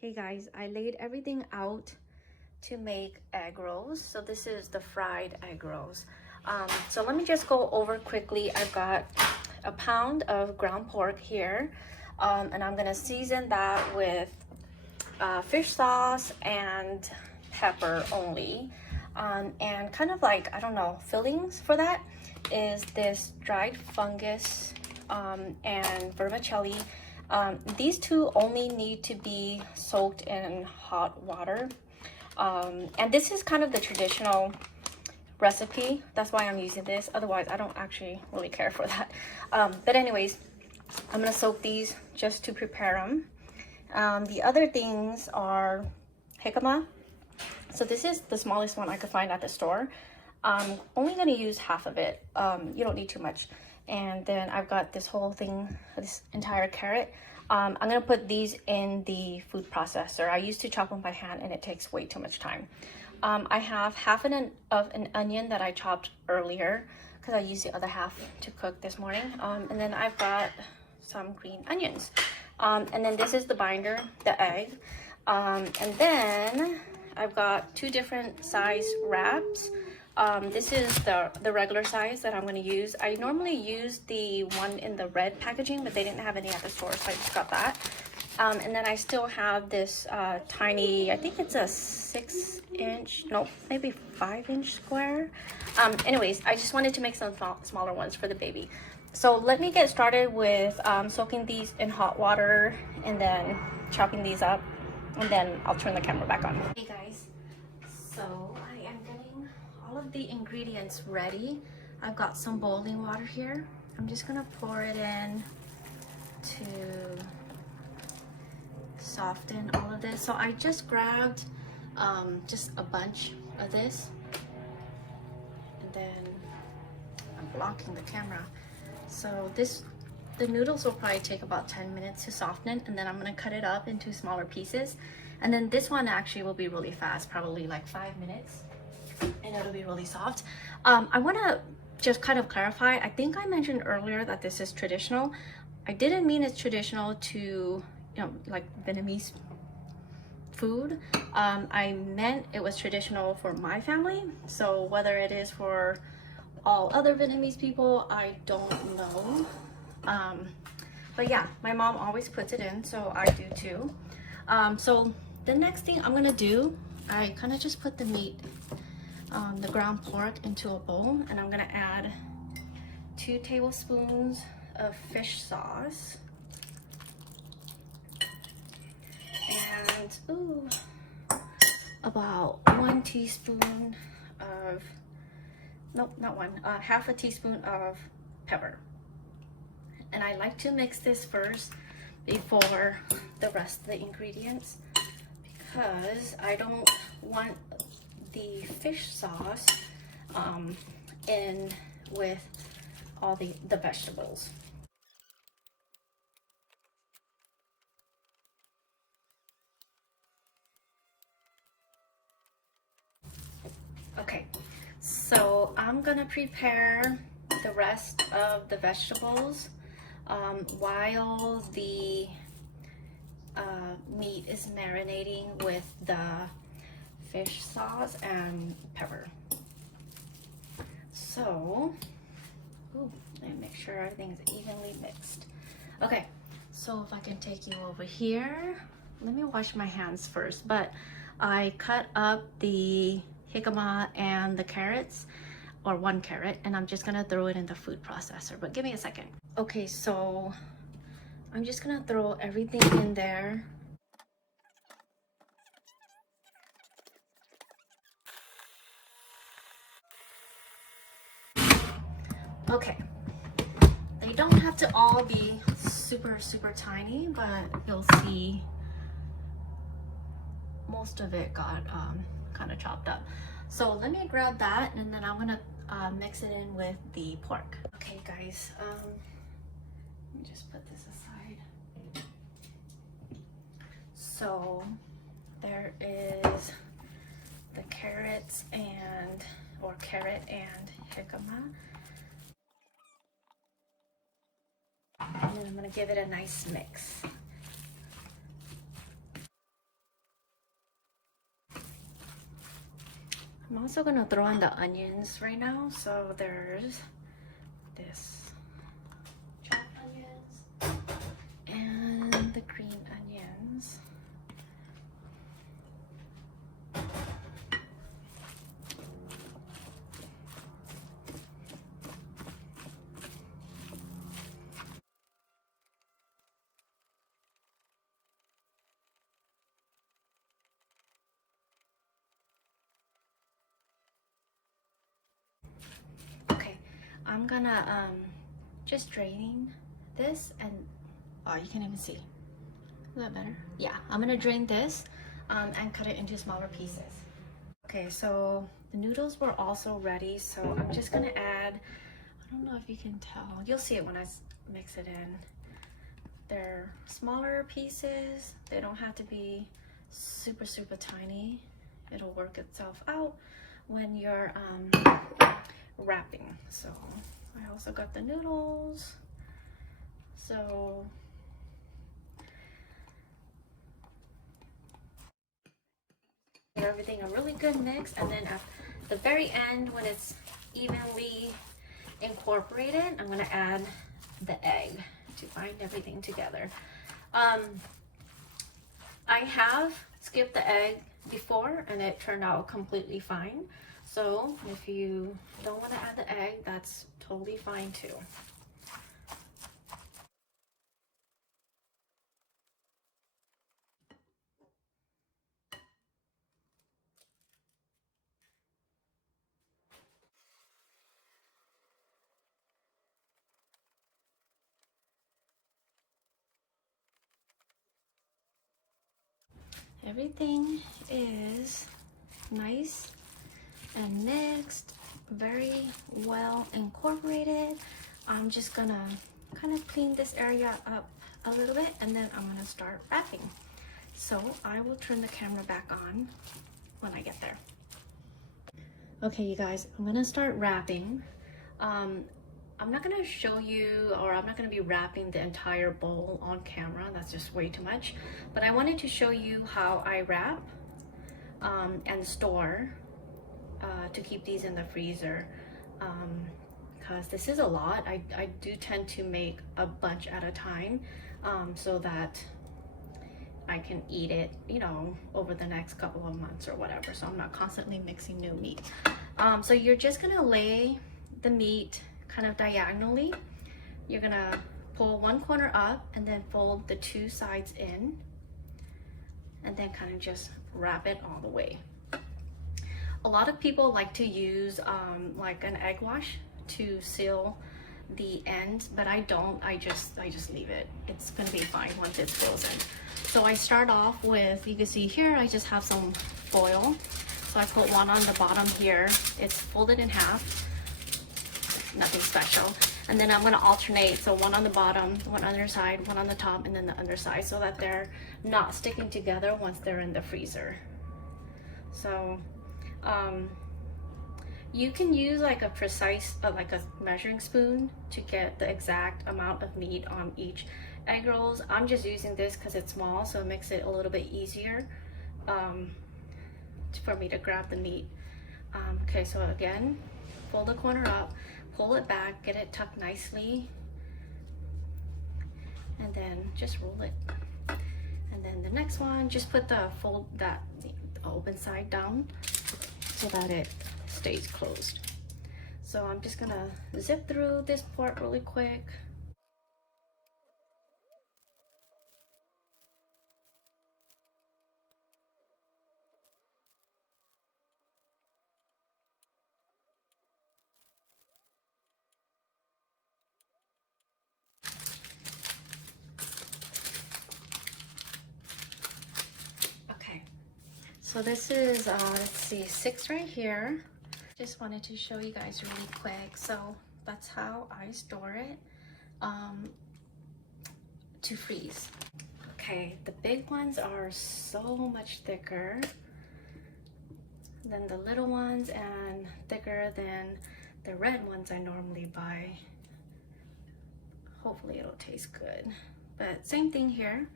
Hey guys, I laid everything out to make egg rolls. So this is the fried egg rolls. So let me just go over quickly. I've got a pound of ground pork here, and I'm gonna season that with fish sauce and pepper only. And kind of like, I don't know, fillings for that is this dried fungus and vermicelli. These two only need to be soaked in hot water. And this is kind of the traditional recipe. That's why I'm using this. Otherwise, I don't actually really care for that. But anyways, I'm gonna soak these just to prepare them. The other things are jicama. So this is the smallest one I could find at the store. I'm only gonna use half of it. You don't need too much. And then I've got this whole thing, this entire carrot. I'm gonna put these in the food processor. I used to chop them by hand and it takes way too much time. I have half of an onion that I chopped earlier because I used the other half to cook this morning. And then I've got some green onions. And then this is the binder, the egg. And then I've got two different size wraps. This is the regular size that I'm going to use. I normally use the one in the red packaging, but they didn't have any at the store, so I just got that. And then I still have this tiny, I think it's a 6-inch, no, maybe 5-inch square. Anyways, I just wanted to make some smaller ones for the baby. So let me get started with soaking these in hot water and then chopping these up, and then I'll turn the camera back on. Hey guys, so I am getting all of the ingredients ready. I've got some boiling water here. I'm just gonna pour it in to soften all of this. So I just grabbed just a bunch of this, and then I'm blocking the camera. So the noodles will probably take about 10 minutes to soften, and then I'm gonna cut it up into smaller pieces. And then this one actually will be really fast, probably like 5 minutes, and it'll be really soft. I wanna just kind of clarify, I think I mentioned earlier that this is traditional. I didn't mean it's traditional to, you know, like Vietnamese food. I meant it was traditional for my family. So whether it is for all other Vietnamese people, I don't know. But yeah, my mom always puts it in, so I do too. So the next thing I'm gonna do, I kind of just put the meat, the ground pork, into a bowl, and I'm gonna add 2 tablespoons of fish sauce and about 1 teaspoon of, nope, not one, half a teaspoon of pepper. And I like to mix this first before the rest of the ingredients because I don't want the fish sauce in with all the vegetables. Okay, so I'm gonna prepare the rest of the vegetables while the meat is marinating with the fish sauce and pepper. So, let me make sure everything's evenly mixed. Okay, so if I can take you over here, let me wash my hands first, but I cut up the jicama and the carrots, or 1 carrot, and I'm just gonna throw it in the food processor, but give me a second. Okay, so I'm just gonna throw everything in there. Okay, they don't have to all be super tiny, but you'll see most of it got kind of chopped up. So let me grab that, and then I'm gonna mix it in with the pork. Okay guys, let me just put this aside. So there is the carrots or carrot and jicama. And then I'm gonna give it a nice mix. I'm also gonna throw in the onions right now. So there's this chopped onions and the green onions. I'm gonna just draining this, and oh, you can even see. Is that better? Yeah, I'm gonna drain this and cut it into smaller pieces. Okay, so the noodles were also ready, so I'm just gonna add, I don't know if you can tell, you'll see it when I mix it in. They're smaller pieces. They don't have to be super tiny. It'll work itself out when you're wrapping. So I also got the noodles. So give everything a really good mix, and then at the very end, when it's evenly incorporated, I'm gonna add the egg to bind everything together. I have skipped the egg before and it turned out completely fine. So if you don't want to add the egg, that's totally fine too. Everything is nice and mixed, very well incorporated. I'm just gonna kind of clean this area up a little bit, and then I'm gonna start wrapping. So I will turn the camera back on when I get there. Okay, you guys, I'm gonna start wrapping. I'm not gonna show you, or I'm not gonna be wrapping the entire bowl on camera. That's just way too much. But I wanted to show you how I wrap and store to keep these in the freezer. Because this is a lot. I do tend to make a bunch at a time so that I can eat it, you know, over the next couple of months or whatever. So I'm not constantly mixing new meat. So you're just gonna lay the meat kind of diagonally. You're gonna pull one corner up and then fold the two sides in, and then kind of just wrap it all the way. A lot of people like to use like an egg wash to seal the ends, but I don't. I just leave it. It's gonna be fine once it's frozen. So I start off with, you can see here, I just have some foil. So I put one on the bottom here. It's folded in half. Nothing special. And then I'm gonna alternate, so one on the bottom, one underside, one on the top, and then the underside, so that they're not sticking together once they're in the freezer. So you can use like a precise, like a measuring spoon to get the exact amount of meat on each egg rolls. I'm just using this because it's small, so it makes it a little bit easier for me to grab the meat. Okay, so again, fold the corner up, pull it back, get it tucked nicely, and then just roll it. And then the next one, just put the open side down so that it stays closed. So I'm just gonna zip through this part really quick. So this is, let's see, 6 right here. Just wanted to show you guys really quick. So that's how I store it to freeze. Okay, the big ones are so much thicker than the little ones and thicker than the red ones I normally buy. Hopefully it'll taste good. But same thing here.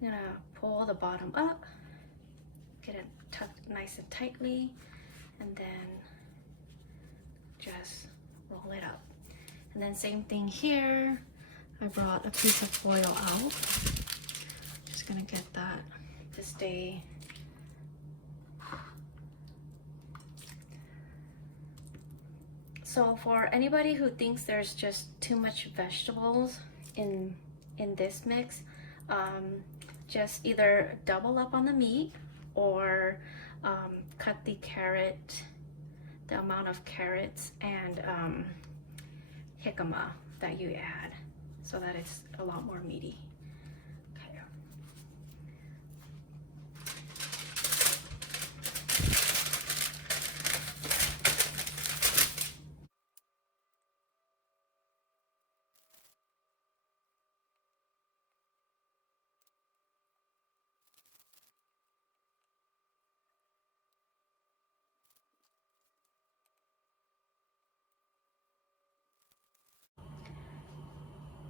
I'm gonna pull the bottom up, get it tucked nice and tightly, and then just roll it up. And then same thing here. I brought a piece of foil out. Just gonna get that to stay. So for anybody who thinks there's just too much vegetables in this mix, just either double up on the meat or cut the amount of carrots and jicama that you add so that it's a lot more meaty. Okay.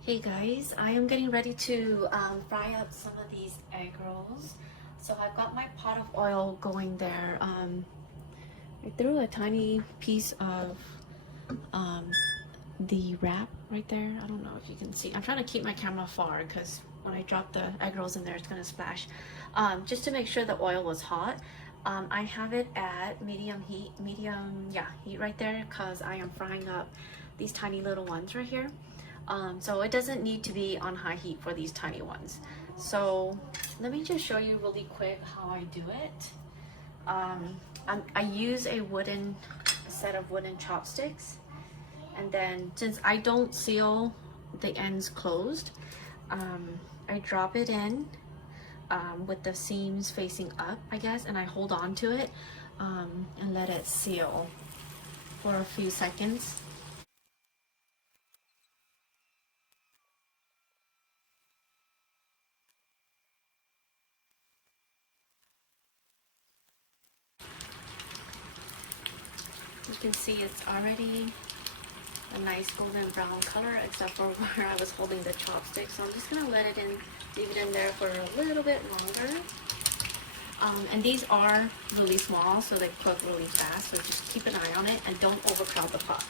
Hey guys, I am getting ready to fry up some of these egg rolls. So I've got my pot of oil going there. I threw a tiny piece of the wrap right there. I don't know if you can see. I'm trying to keep my camera far because when I drop the egg rolls in there, it's gonna splash. Just to make sure the oil was hot. I have it at medium heat right there because I am frying up these tiny little ones right here. So it doesn't need to be on high heat for these tiny ones. So let me just show you really quick how I do it. I use a set of wooden chopsticks, and then since I don't seal the ends closed, I drop it in with the seams facing up, I guess, and I hold on to it and let it seal for a few seconds. You can see it's already a nice golden brown color, except for where I was holding the chopstick. So I'm just gonna let it in, leave it in there for a little bit longer. And these are really small, so they cook really fast. So just keep an eye on it and don't overcrowd the pot.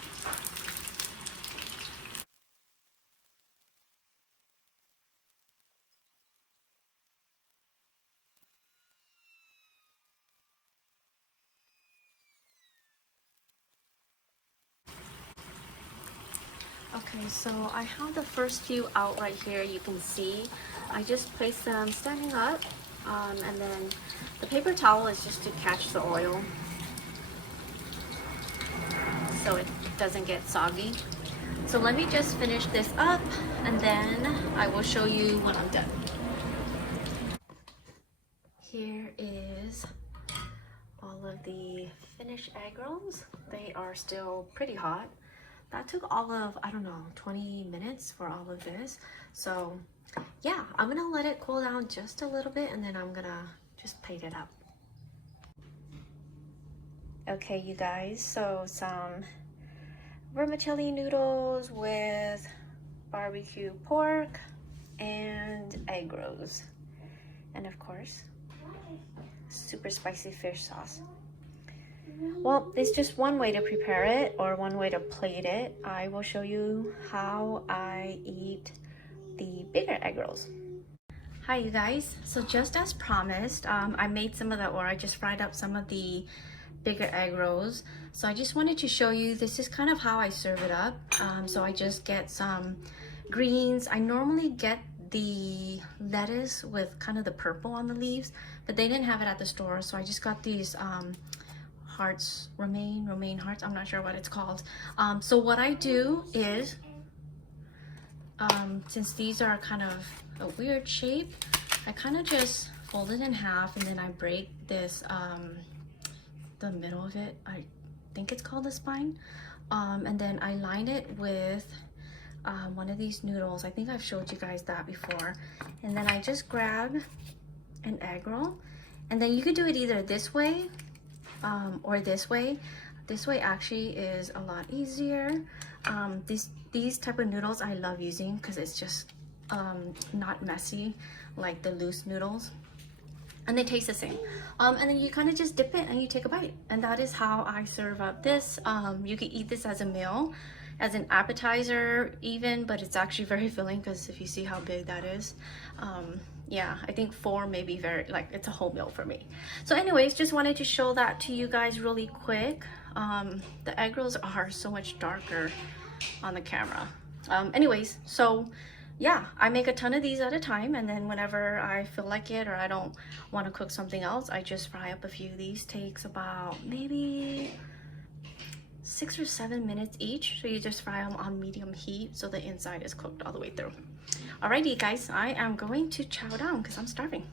Okay, so I have the first few out right here. You can see I just place them standing up, and then the paper towel is just to catch the oil so it doesn't get soggy. So let me just finish this up and then I will show you when I'm done. Here is all of the finished egg rolls. They are still pretty hot. That took all of, I don't know, 20 minutes for all of this. So yeah, I'm gonna let it cool down just a little bit and then I'm gonna just plate it up. Okay, you guys, so some vermicelli noodles with barbecue pork and egg rolls. And of course, super spicy fish sauce. Well, it's just one way to prepare it or one way to plate it. I will show you how I eat the bigger egg rolls. Hi you guys, so just as promised, I made some of the, or I just fried up some of the bigger egg rolls. So I just wanted to show you, this is kind of how I serve it up. So I just get some greens. I normally get the lettuce with kind of the purple on the leaves, but they didn't have it at the store, so I just got these hearts, romaine hearts, I'm not sure what it's called. So what I do is, since these are kind of a weird shape, I kind of just fold it in half and then I break this, the middle of it, I think it's called the spine, and then I line it with one of these noodles. I think I've showed you guys that before. And then I just grab an egg roll, and then you could do it either this way or this way. This way actually is a lot easier. These type of noodles I love using because it's just not messy like the loose noodles. and they taste the same. And then you kind of just dip it and you take a bite, and that is how I serve up this. You can eat this as a meal, as an appetizer even, but it's actually very filling because if you see how big that is, yeah, I think 4 may be very, like, it's a whole meal for me. So anyways, just wanted to show that to you guys really quick. The egg rolls are so much darker on the camera. Anyways, so yeah, I make a ton of these at a time, and then whenever I feel like it or I don't want to cook something else, I just fry up a few of these. Takes about maybe 6 or 7 minutes each. So you just fry them on medium heat so the inside is cooked all the way through. Alrighty guys, I am going to chow down because I'm starving.